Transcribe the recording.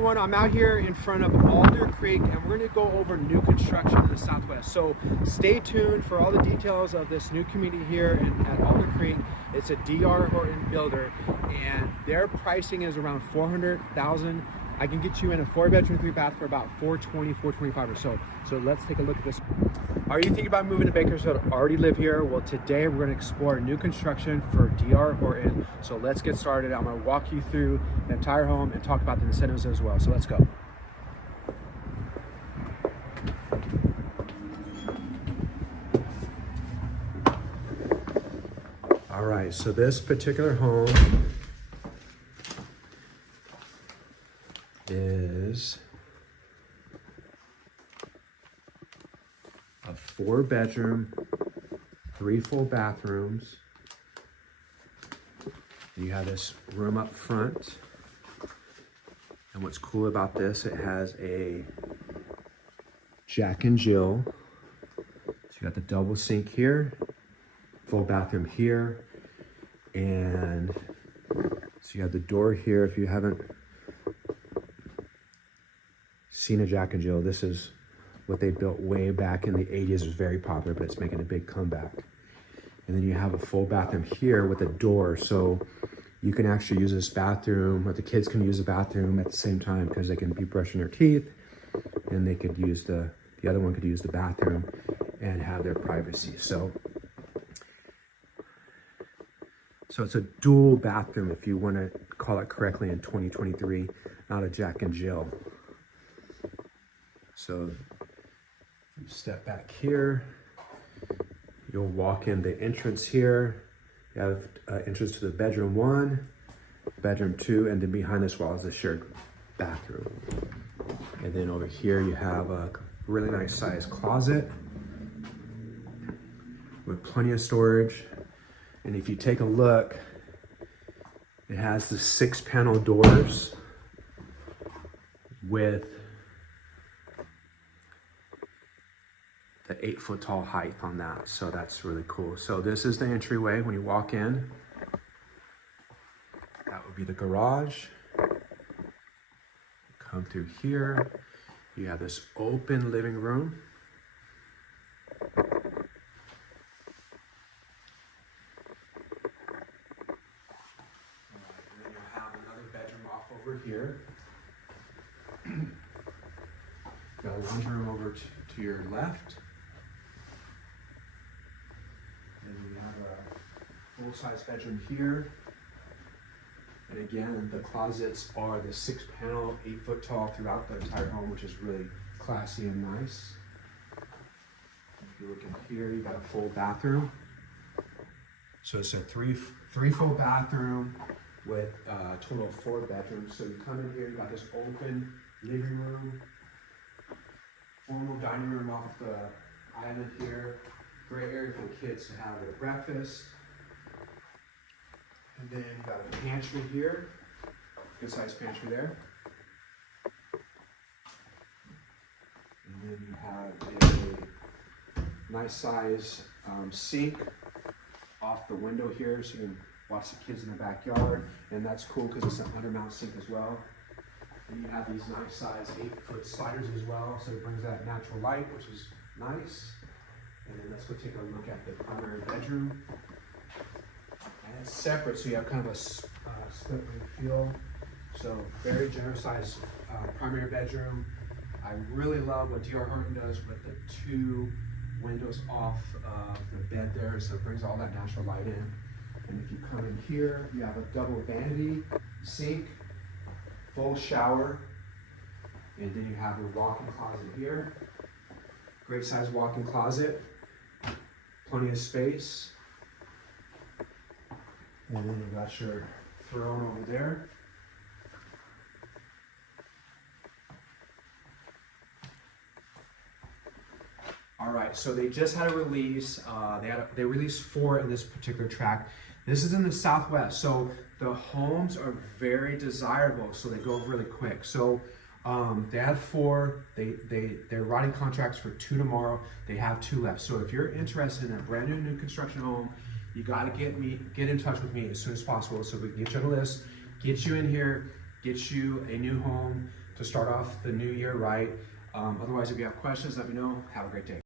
everyone, I'm out here in front of Alder Creek and we're going to go over new construction in the Southwest. So stay tuned for all the details of this new community here at Alder Creek. It's a DR Horton builder and their pricing is around $400,000. I can get you in a 4-bedroom, 3-bath for about $420,000, $425,000 or so. So let's take a look at this. Are you thinking about moving to Bakersfield, already live here? Well, today we're going to explore new construction for DR Horton. So let's get started. I'm going to walk you through the entire home and talk about the incentives as well. So let's go. All right, so this particular home is a 4-bedroom, 3 full bathrooms. You have this room up front. And what's cool about this, it has a Jack and Jill. So you got the double sink here, full bathroom here, and so you have the door here. If you haven't seen a Jack and Jill, this is what they built way back in the 80s. It was very popular, but it's making a big comeback. And then you have a full bathroom here with a door, so you can actually use this bathroom, or the kids can use the bathroom at the same time because they can be brushing their teeth, and they could use the other one could use the bathroom and have their privacy. So it's a dual bathroom, if you want to call it correctly in 2023, not a Jack and Jill. So step back here, you'll walk in the entrance here. You have entrance to the bedroom 1, bedroom 2, and then behind this wall is a shared bathroom. And then over here you have a really nice sized closet with plenty of storage. And if you take a look, it has the 6-panel doors with the 8-foot tall height on that. So that's really cool. So this is the entryway when you walk in. That would be the garage. Come through here. You have this open living room. Over here. Got a laundry room over to your left. And we have a full-size bedroom here. And again, the closets are the 6-panel, 8-foot tall throughout the entire home, which is really classy and nice. If you look in here, you got a full bathroom. So it's a three full bathroom with a total of 4 bedrooms. So you come in here, you got this open living room, formal dining room off the island here. Great area for the kids to have their breakfast. And then you got a pantry here, good sized pantry there. And then you have a nice size sink off the window here, so you can watch the kids in the backyard, and that's cool because it's an undermount sink as well. And you have these nice size 8-foot sliders as well, so it brings that natural light, which is nice. And then let's go take a look at the primary bedroom. And it's separate, so you have kind of a split room feel. So very generous size primary bedroom. I really love what DR Horton does with the 2 windows off the bed there, so it brings all that natural light in. And if you come in here, you have a double vanity sink, full shower, and then you have your walk-in closet here. Great size walk-in closet, plenty of space. And then you got your throne over there. All right, so they just had a release. They released 4 in this particular track. This is in the Southwest, so the homes are very desirable, so they go really quick. So they had 4. They're writing contracts for 2 tomorrow. They have 2 left. So if you're interested in a brand new construction home, you got to get in touch with me as soon as possible so we can get you on the list, get you in here, get you a new home. to start off the new year right. Otherwise, if you have questions, let me know. Have a great day.